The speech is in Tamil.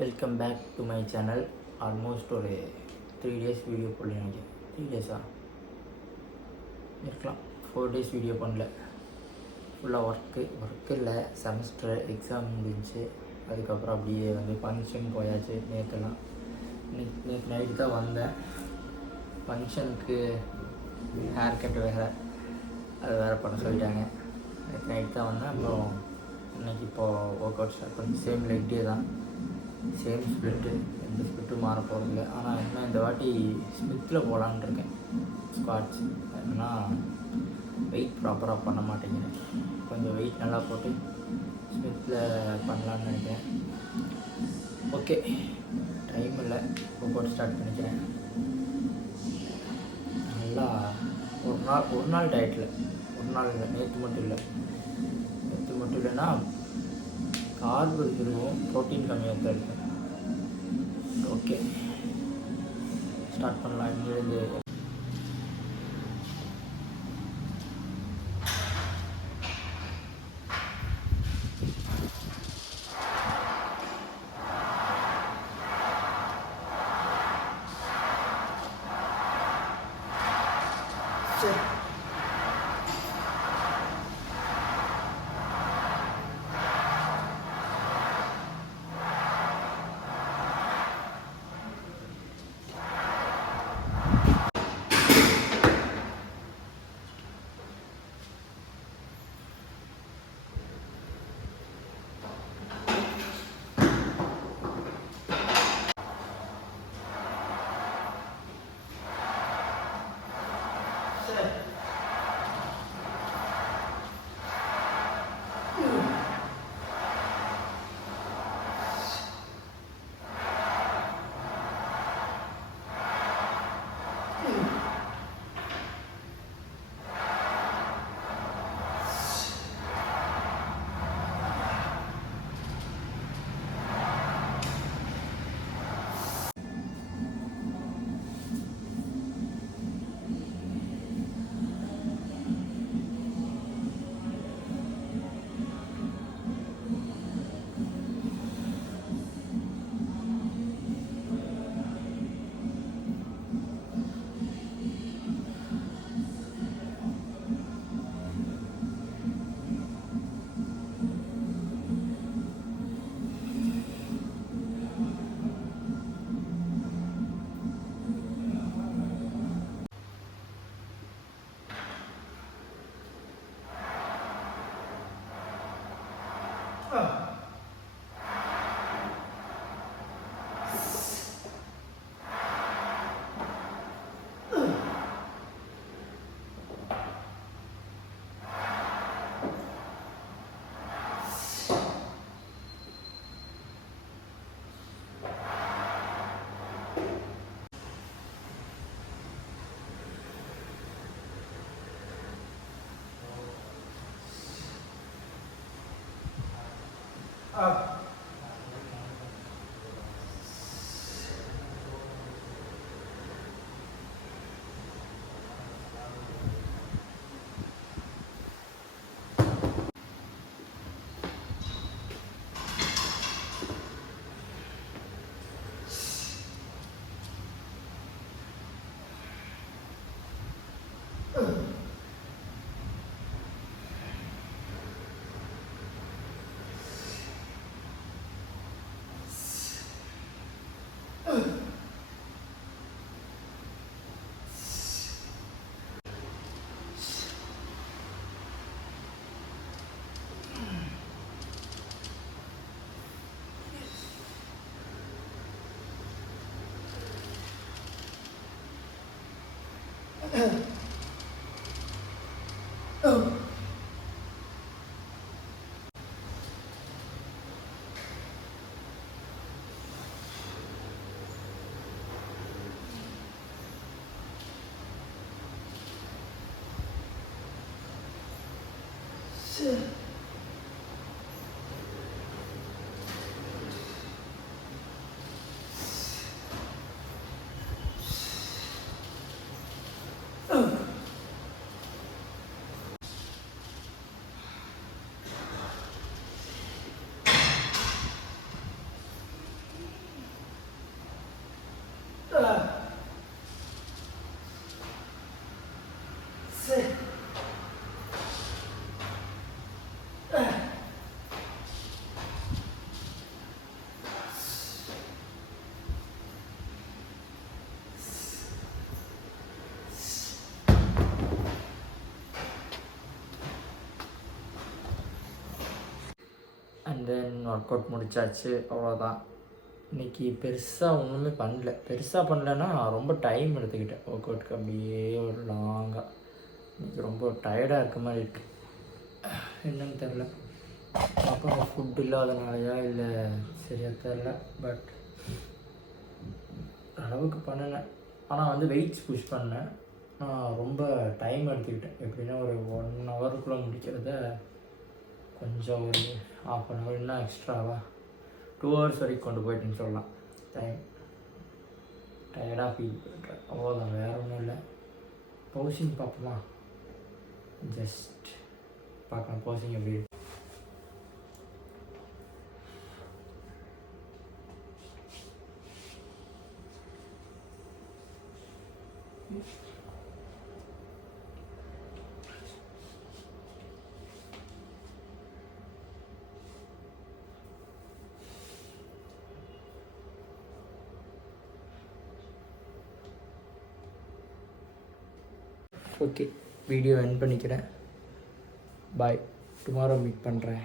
Welcome back to my channel. Almost ஒரு 3 டேஸ் வீடியோ போடல. எனக்கு 3 டேஸா இருக்கலாம். 4 டேஸ் வீடியோ பண்ணல. ஃபுல்லாக ஒர்க்கு இல்லை. செமஸ்டர் எக்ஸாம் முடிஞ்சு அதுக்கப்புறம் அப்படியே வந்து ஃபங்க்ஷன் போயாச்சு. நேற்று நைட்டு தான் வந்தேன். ஃபங்க்ஷனுக்கு ஹேர் கட் வேறு, அது வேறு பண்ண சொல்லிட்டாங்க. நேற்று நைட்டு தான் வந்தேன். அப்புறம் இன்றைக்கி இப்போது ஒர்க் அவுட் ஸ்டார்ட் பண்ணி சேம் லெக் டே தான், சேம் ஸ்பிளிட்டு, எந்த ஸ்பிளிட்டும் மாற போகிறதில்ல. ஆனால் இன்னும் இந்த வாட்டி ஸ்மித்தில் போகலான்னு இருக்கேன். ஸ்குவாட்ஸ் ஏன்னா வெயிட் ப்ராப்பராக பண்ண மாட்டேங்கிறேன். கொஞ்சம் வெயிட் நல்லா போட்டு ஸ்மித்தில் பண்ணலான்னு நினைக்கிறேன். ஓகே, டைம் இல்லை, ஒர்க் அவுட் ஸ்டார்ட் பண்ணிக்கிறேன். நல்லா ஒரு நாள் டயட்டில், ஒரு நாள் இல்லை, நேற்று மட்டும் இல்லைன்னா கார்பு இருக்கும், ப்ரோட்டீன் கம்மியாக தான் இருக்குது. ஓகே, ஸ்டார்ட் பண்ணலாம். இங்கிருந்து சரி. அண்ட் தென் ஒர்க் அவுட் முடிச்சாச்சு, அவ்வளோதான். இன்றைக்கி பெருசாக ஒன்றுமே பண்ணல. பெருசாக பண்ணலன்னா ரொம்ப டைம் எடுத்துக்கிட்டேன் ஒர்க் அவுட்டுக்கு. அப்படியே ஒரு லாங்காக இன்றைக்கி ரொம்ப டயர்டாக இருக்க மாதிரி இருக்குது. என்னன்னு தெரில, அப்புறம் ஃபுட் இல்லாதனாலையா இல்லை சரியாக தெரில. பட் அளவுக்கு பண்ணினேன். ஆனால் வந்து வெயிட்ஸ் புஷ் பண்ணேன். நான் ரொம்ப டைம் எடுத்துக்கிட்டேன். எப்படின்னா ஒரு 1 ஹவருக்குள்ளே முடிக்கிறத கொஞ்சம் ஒரு 1/2 hour இன்னும் எக்ஸ்ட்ராவாக 2 hours வரைக்கும் கொண்டு போயிட்டுன்னு சொல்லலாம். டைம் டயர்டாக ஃபீல் பண்ணுறேன், அவ்வளோதான், வேறு ஒன்றும் இல்லை. பவுசிங் பார்ப்போமா? ஜஸ்ட் பார்க்கலாம் பவுசிங் எப்படி இருக்கு. ஓகே, வீடியோ எண்ட் பண்ணிக்கிறேன். பாய், டுமாரோ மீட் பண்ணுறேன்.